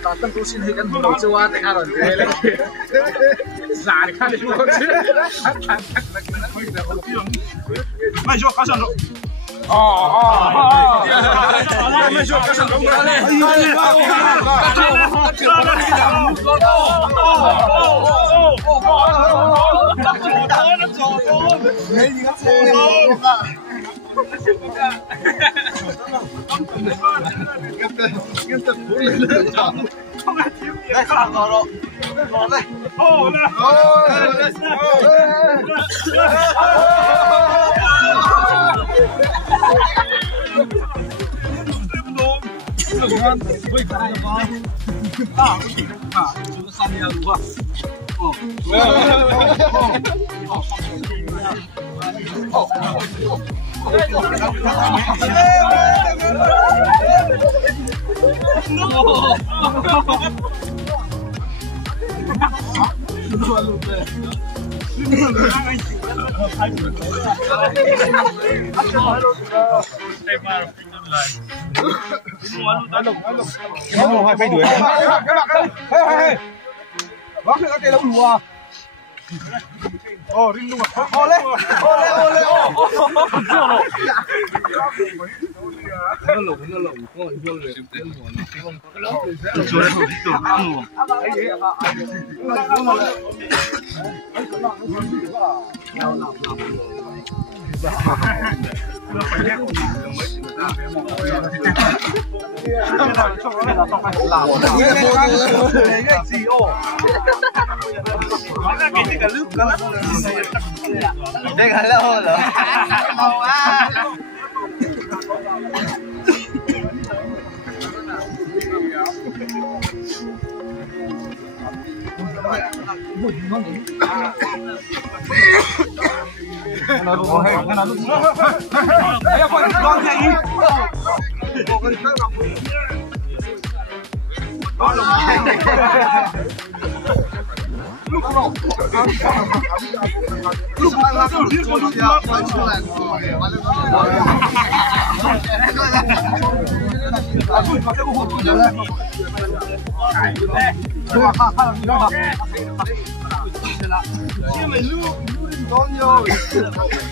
Tatan ko sin hikan mo jowa te karon dele. Sari kan itu. Mai jo ka san. Mai jo ka san. Oh, rindu. Oleh.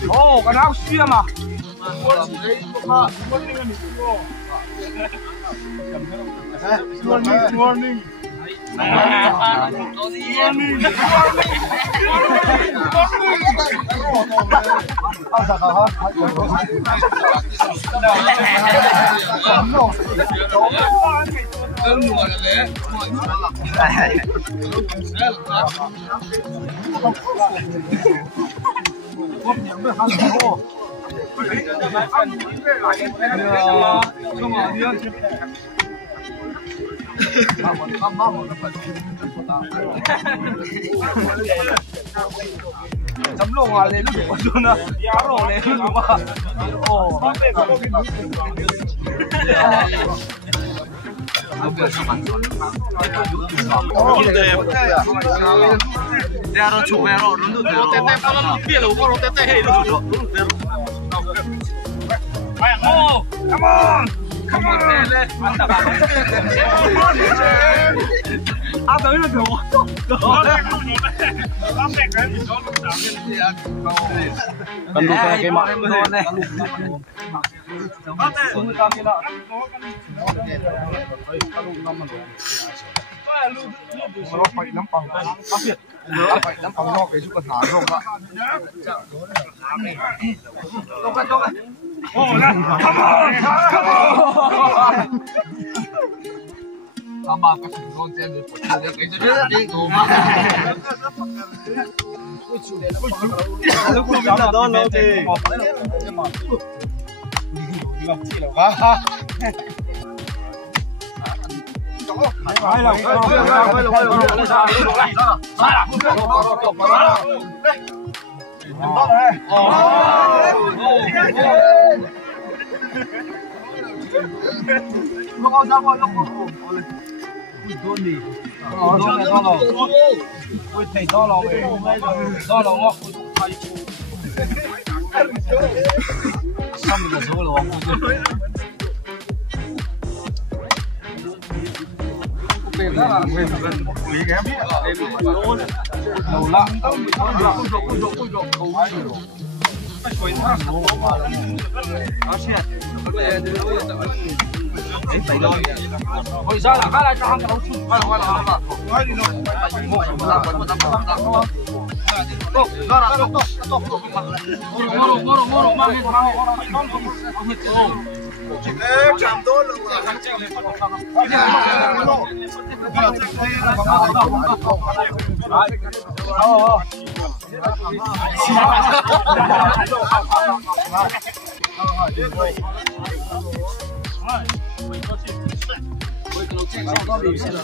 Oh, cái áo xuyên mà. Warning. Chấm lồng à lấy lúc của luôn à, cá rổ lấy lúc của bà. Ồ. Zero chumero, non do zero. Tete pala non pielo, voro tete hey, non do zero. Oh, come on. Come on. 阿等呢條我，咁都計幾萬咧？Sama ka siguro dyan,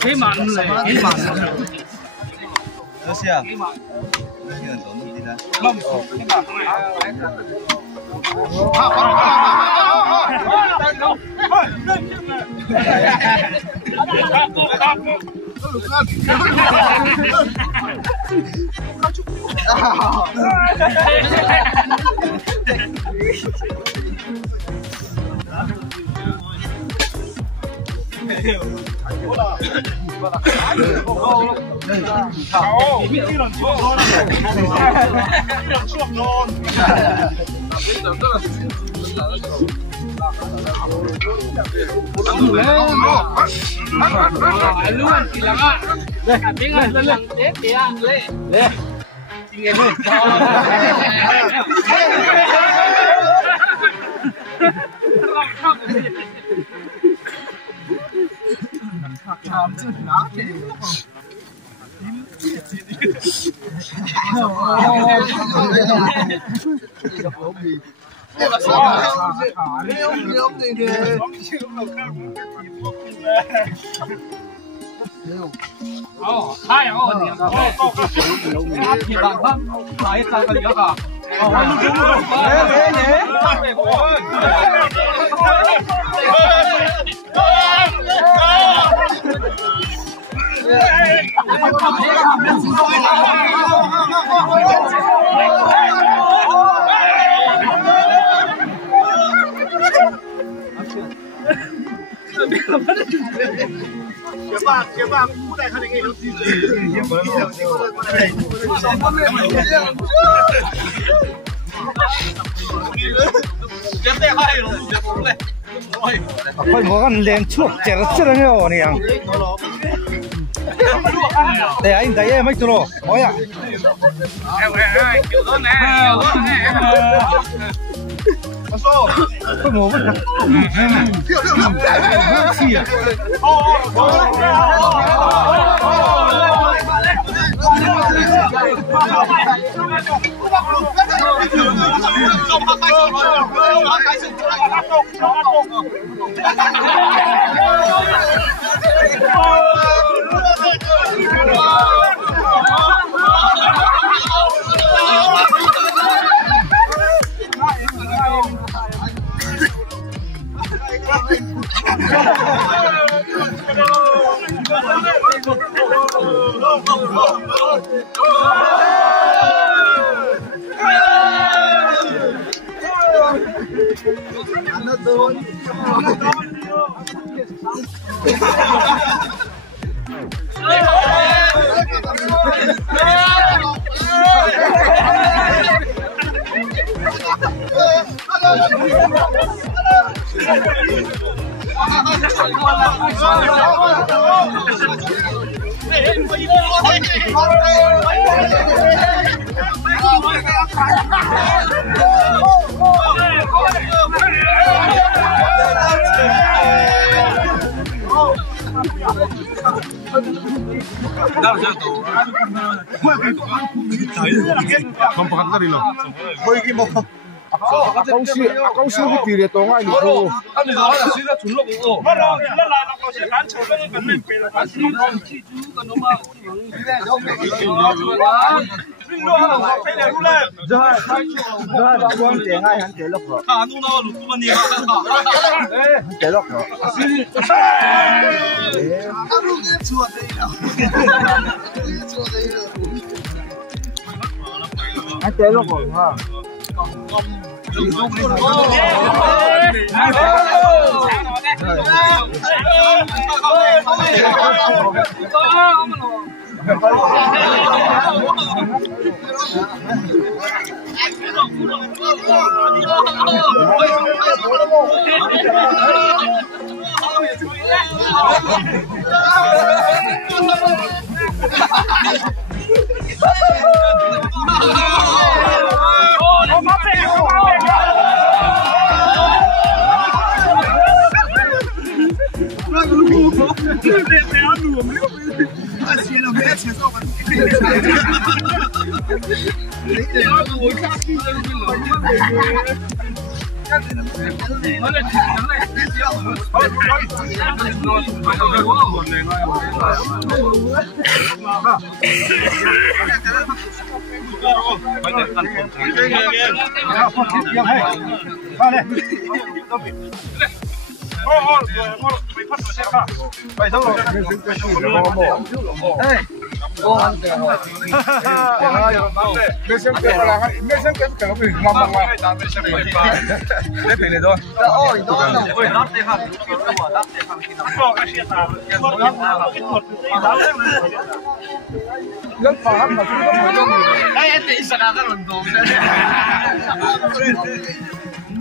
幾萬嚟，幾萬。多少啊？幾萬。幾人做呢啲咧？哦，太好了，你把它来一张个这个。学霸，古代他那个有自己喂，我看连出这个这个哦，你样。第一第一咪做咯，我呀。我说，不我问他。是啊。公司去地咧當嗌你做。你攞就算啦，全碌喎。乜咯？一嚟落個時間長咗，咁你俾啦，但係我唔知煮緊啊嘛。光點嗌很幾碌個。啊，弄到六萬年啦。幾碌個？啊，幾碌個啊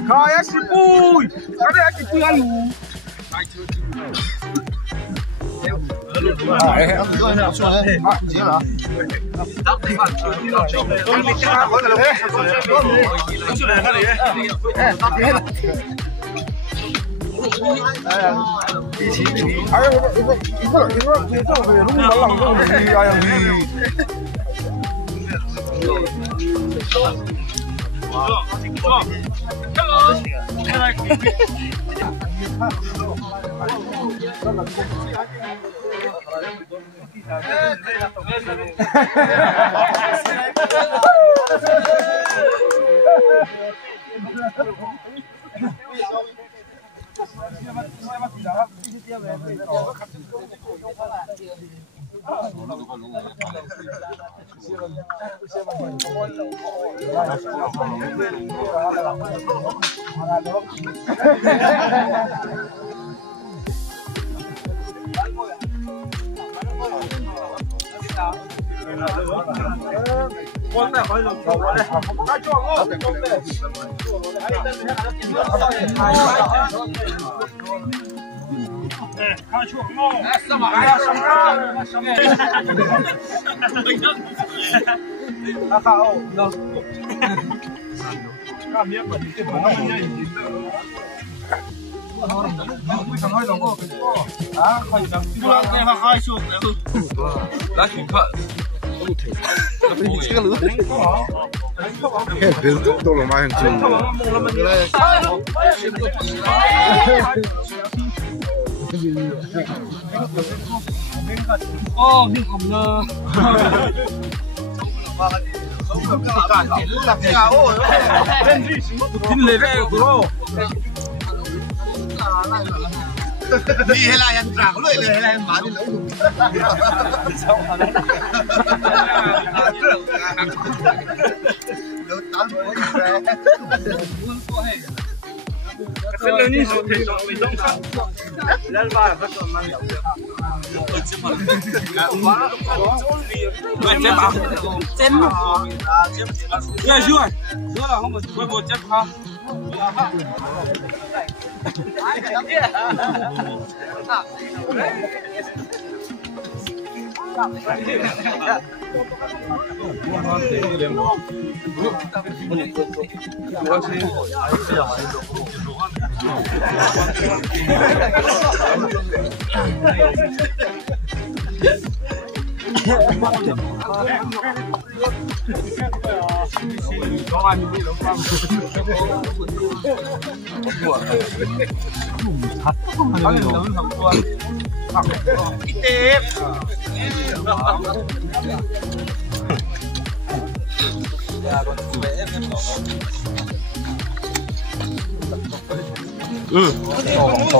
？Kaya si Puy! Kaya si Puy alu. Đi hay là ăn tràng lưỡi hay là ăn má đi lẩu luôn. Lẩu tán lưỡi ra. 这两年说推上没上上，来吧，这个蛮有的。真嘛？要修啊？修了，我们回国接他。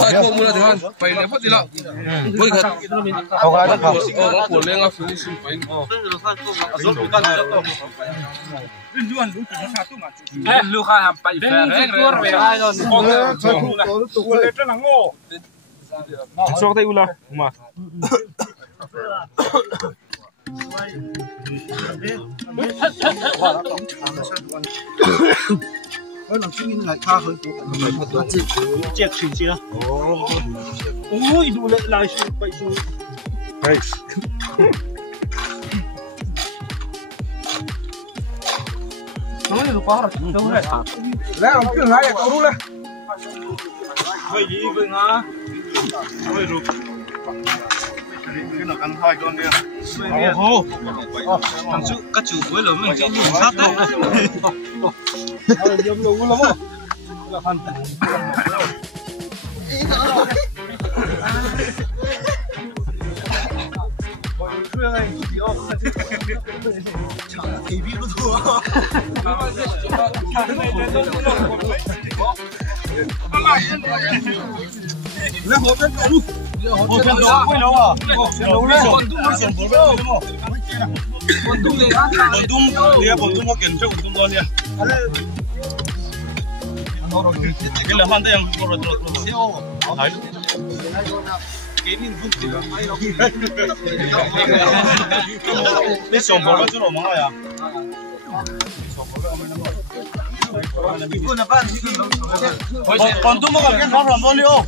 在过目了，看，肥了不得了。我看，我过两个肥是肥。哎，ลูกค้าทำไปแฟนเลยตัวไปได้แล้วนี่ตัวเล็กนั่นโง่ชอบได้อุละมา 可能出面嚟卡佢隻船字啦。哦，哦，度嚟嚟船閉船。係。咁你掛啦，都嚟。嚟，我邊嚟搞到咧？喂，呢邊啊？喂，路。nó cần hỏi con đi. Ồ, thằng chú các chủ cuối lớn mình chỉ sát đấy. Nhiều lắm không? Là phần. Thì biết nó thua. Lên hộp lên cậu. Hộp lên đó, quay đâu à? Đâu lên. Còn tung nó chuyển hộp lên đúng không? Còn tung thì ăn. Còn tung nó kiểm tra của tung đó đi. Cái là hoàn tất em rồi. Đấy. Cái sòng bò nó chỗ nào mà à? Còn tôi mà cái nó làm bao nhiêu?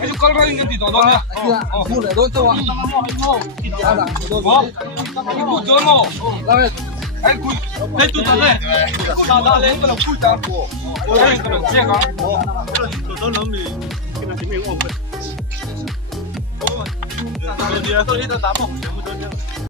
Ayo kalau kau ingin tidak dong ya? Mulai dong tuh. Ibu jono. Ayo kui, itu tadi. Sada le kalau kui tak ku. Ayo kalau cek kan. Tôi nó mình cái này mình ổn định. Dia tuh itu tamu, kamu tuh dia.